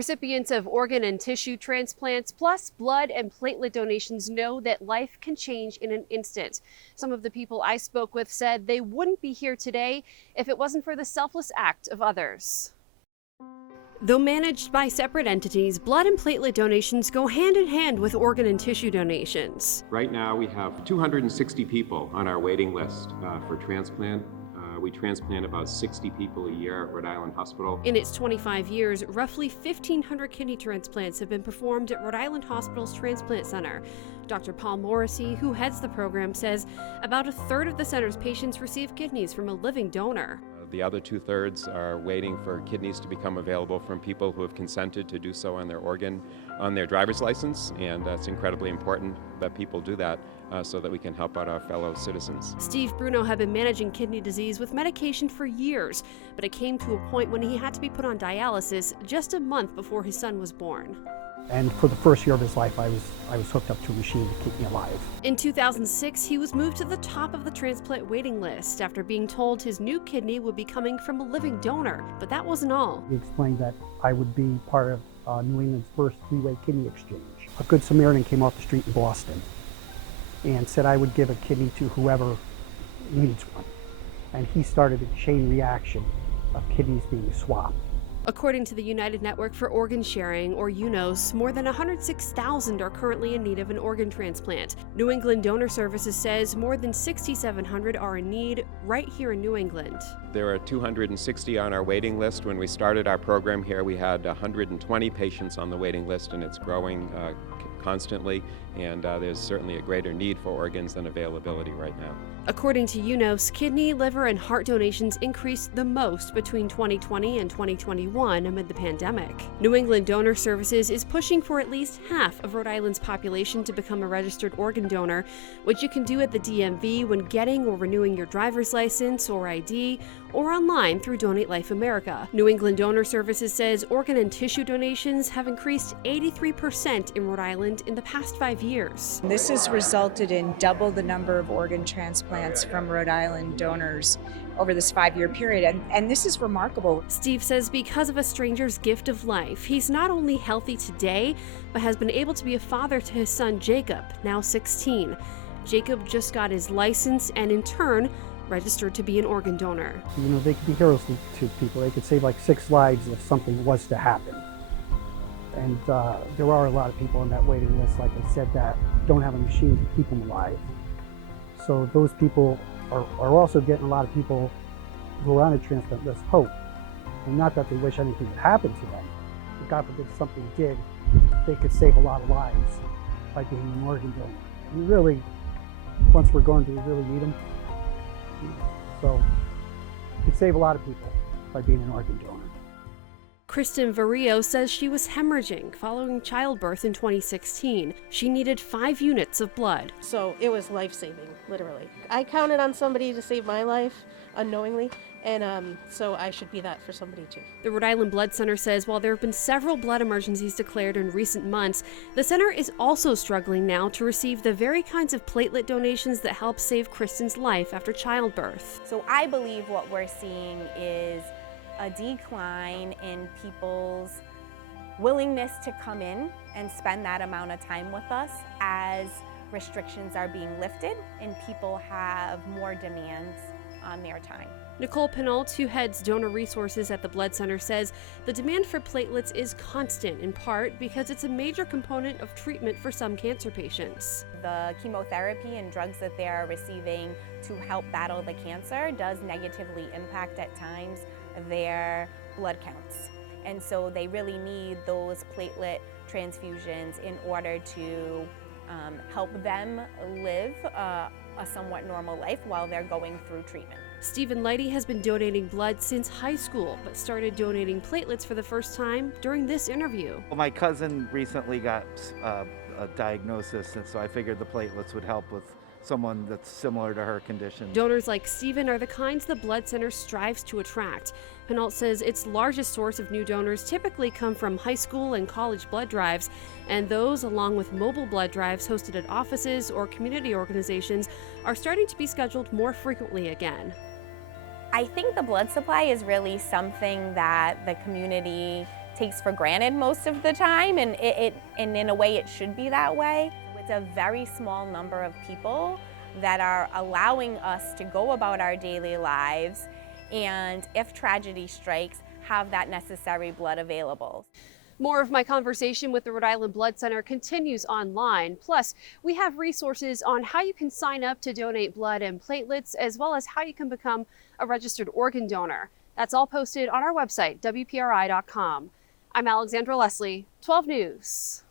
Recipients of organ and tissue transplants, plus blood and platelet donations, know that life can change in an instant. Some of the people I spoke with said they wouldn't be here today if it wasn't for the selfless act of others. Though managed by separate entities, blood and platelet donations go hand in hand with organ and tissue donations. Right now we have 260 people on our waiting list for transplant. We transplant about 60 people a year at Rhode Island Hospital. In its 25 years, roughly 1,500 kidney transplants have been performed at Rhode Island Hospital's Transplant Center. Dr. Paul Morrissey, who heads the program, says about a third of the center's patients receive kidneys from a living donor. The other 2/3 are waiting for kidneys to become available from people who have consented to do so on their driver's license, and it's incredibly important that people do that so that we can help out our fellow citizens. Steve Bruno had been managing kidney disease with medication for years, but it came to a point when he had to be put on dialysis just a month before his son was born. And for the first year of his life, I was hooked up to a machine to keep me alive. In 2006, he was moved to the top of the transplant waiting list after being told his new kidney would be coming from a living donor. But that wasn't all. He explained that I would be part of New England's first three-way kidney exchange. A good Samaritan came off the street in Boston and said I would give a kidney to whoever needs one. And he started a chain reaction of kidneys being swapped. According to the United Network for Organ Sharing, or UNOS, more than 106,000 are currently in need of an organ transplant. New England Donor Services says more than 6,700 are in need right here in New England. There are 260 on our waiting list. When we started our program here, we had 120 patients on the waiting list, and it's growing constantly, and there's certainly a greater need for organs than availability right now. According to UNOS, kidney, liver, and heart donations increased the most between 2020 and 2021 amid the pandemic. New England Donor Services is pushing for at least half of Rhode Island's population to become a registered organ donor, which you can do at the DMV when getting or renewing your driver's license or ID, or online through Donate Life America. New England Donor Services says organ and tissue donations have increased 83% in Rhode Island in the past 5 years. This has resulted in double the number of organ transplants from Rhode Island donors over this 5-year period, and this is remarkable. Steve says because of a stranger's gift of life, he's not only healthy today, but has been able to be a father to his son Jacob, now 16. Jacob just got his license and in turn registered to be an organ donor. You know, they could be heroes to people. They could save like 6 lives if something was to happen. And there are a lot of people on that waiting list, like I said, that don't have a machine to keep them alive. So those people are also getting a lot of people who are on a transplant list hope. And not that they wish anything would happen to them, but God forbid something did, they could save a lot of lives by being an organ donor. And really, once we're gone, do we really need them? So it could save a lot of people by being an organ donor. Kristen Varillo says she was hemorrhaging following childbirth in 2016. She needed 5 units of blood. So it was life-saving, literally. I counted on somebody to save my life unknowingly, and so I should be that for somebody too. The Rhode Island Blood Center says while there have been several blood emergencies declared in recent months, the center is also struggling now to receive the very kinds of platelet donations that help save Kristen's life after childbirth. So I believe what we're seeing is a decline in people's willingness to come in and spend that amount of time with us as restrictions are being lifted and people have more demands on their time. Nicole Pinault, who heads donor resources at the Blood Center, says the demand for platelets is constant, in part because it's a major component of treatment for some cancer patients. The chemotherapy and drugs that they are receiving to help battle the cancer does negatively impact at times their blood counts. And so they really need those platelet transfusions in order to help them live a somewhat normal life while they're going through treatment. Stephen Leidy has been donating blood since high school, but started donating platelets for the first time during this interview. Well, my cousin recently got a diagnosis, and so I figured the platelets would help with someone that's similar to her condition. Donors like Stephen are the kinds the Blood Center strives to attract. Pinault says its largest source of new donors typically come from high school and college blood drives, and those, along with mobile blood drives hosted at offices or community organizations, are starting to be scheduled more frequently again. I think the blood supply is really something that the community takes for granted most of the time, and and in a way it should be that way. It's a very small number of people that are allowing us to go about our daily lives, and if tragedy strikes, have that necessary blood available. More of my conversation with the Rhode Island Blood Center continues online. Plus, we have resources on how you can sign up to donate blood and platelets, as well as how you can become a registered organ donor. That's all posted on our website, WPRI.com. I'm Alexandra Leslie, 12 News.